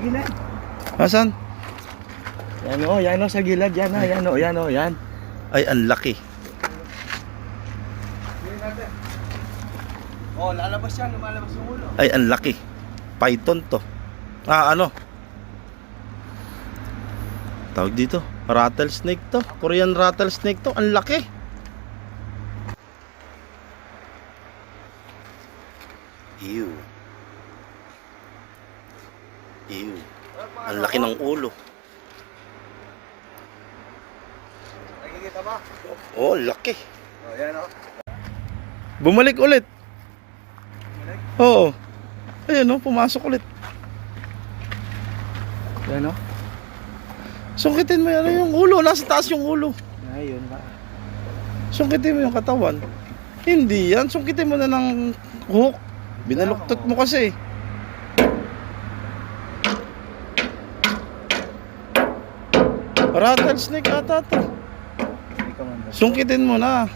Gilid. Asan? Yan o, yan o sa gilid. Yan o, yan o, yan o, yan. Ay, ang laki. Oh, lalabas yan. Lumalabas yung ulo. Ay, ang laki. Python to. Ah, ano? Tawag dito. Rattlesnake to. Korean rattlesnake to. Ang laki. Ew. Ew. Ang laki ng ulo. Nakikita ba? Oh, laki. Oh, yan. Bumalik ulit. Oo. Ayun oh, pumasok ulit. Yan o. Sungkitin mo yan yung ulo. Nasa taas yung ulo. Ayun ba? Sungkitin mo yung katawan. Hindi yan. Sungkitin mo na ng hook. Binaluktot mo kasi. Rattlesnake ata to. Sungkitin mo na.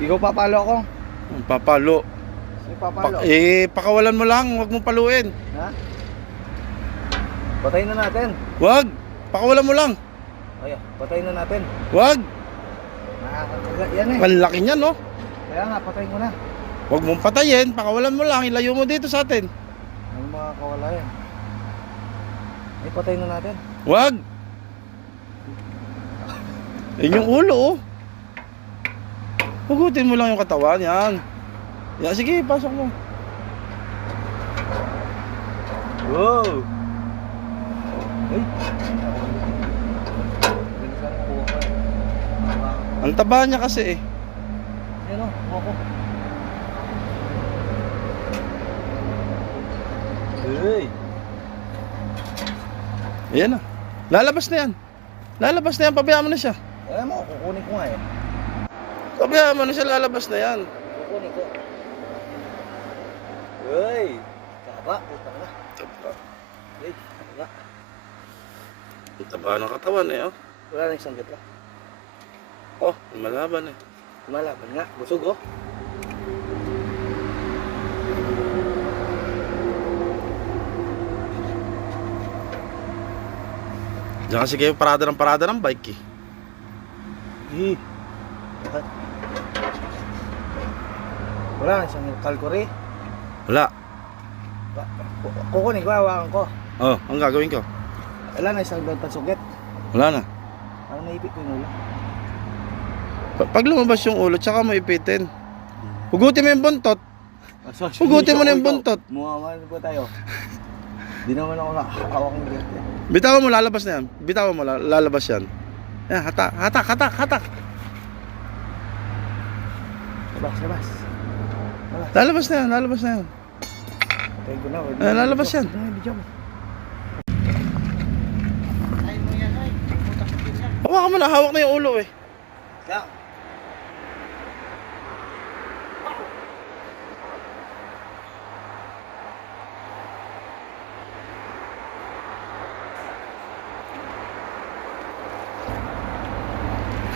Ikaw papalo ako. Papalo. Sige, papalo. Pa- eh, pakawalan mo lang. Huwag mong paluin. Ha? Patayin na natin. Huwag. Pakawalan mo lang. Ay, patayin na natin. Huwag. Nakakakagat yan eh. Ang laki niya, no? Kaya nga, patayin mo na. Huwag mong patayin. Pakawalan mo lang. Ilayo mo dito sa atin. Makakawala yan? Ay, patayin na natin. Huwag. Yan yung ulo, oh. Hugutin mo lang yung katawan, yan. Yan, sige, pasok mo. Wow! Ay! Ang taba niya kasi, eh. Yan o, kuha Ayan na. Lalabas na yan. Lalabas na yan. Pabayaan mo na siya. Alam mo, kukunin ko nga eh. Pabayaan mo na siya. Lalabas na yan. Kukunin ko. Hey! Taba, putang na. Taba. Hey, taba. Ang taba ng katawan, eh, oh. Wala nang isang gitla. Oh, malaban, eh. Malaban nga, busog oh. Diyan kasi kayo parada ng parada ng bike, eh. Eh. Wala isang kalkuri. Wala. Kukunin ko, hawakan ko. Oh, ang gagawin ko? Wala na isang bantang sugat. Wala na. Parang naipit ko yung ulo. Pa- Pag lumabas yung ulo, tsaka mo ipitin. Hugutin mo yung buntot. Ah. Hugutin mo na yung buntot. Muhammad po tayo. Di naman ako nakakawak ng ganito. Bitawan mo, lalabas na yan. Bitawan mo, la- lalabas yan. Yan, hatak, hatak, hatak, hatak. Labas, labas. Lalabas na yan, lalabas na yan. Patayin ko na. na- lalabas yan. Hawakan mo na, hawak na yung ulo eh. Kaya,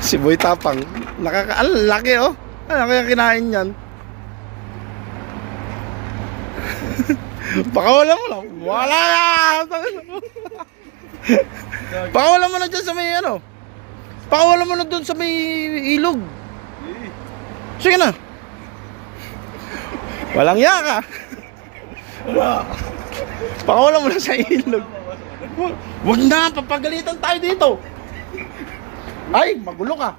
Si Boy Tapang, nakaka... Ang laki oh. Ano kaya kinain yan? Pakawalan mo lang. Wala na! Pakawalan mo na dyan sa may ano. Pakawalan mo na dun sa may ilog. Sige na. Walang yaka. Pakawalan mo na sa ilog. Huwag na, papagalitan tayo dito. Ay, magulo ka.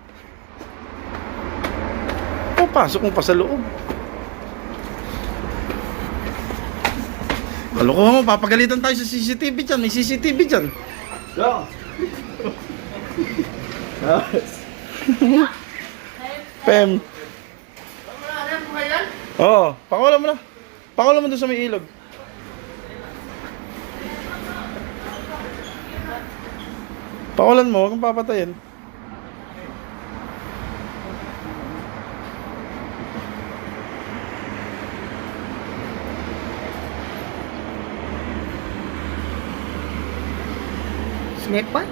Oh, pasok mo pa sa loob. Kalokohan mo, papagalitan tayo sa CCTV dyan. May CCTV dyan. Go! Pem. Oo, oh, pakawalan mo na. Pakawalan mo doon sa may ilog. Pakawalan mo, huwag kang papatayin. Snake pa?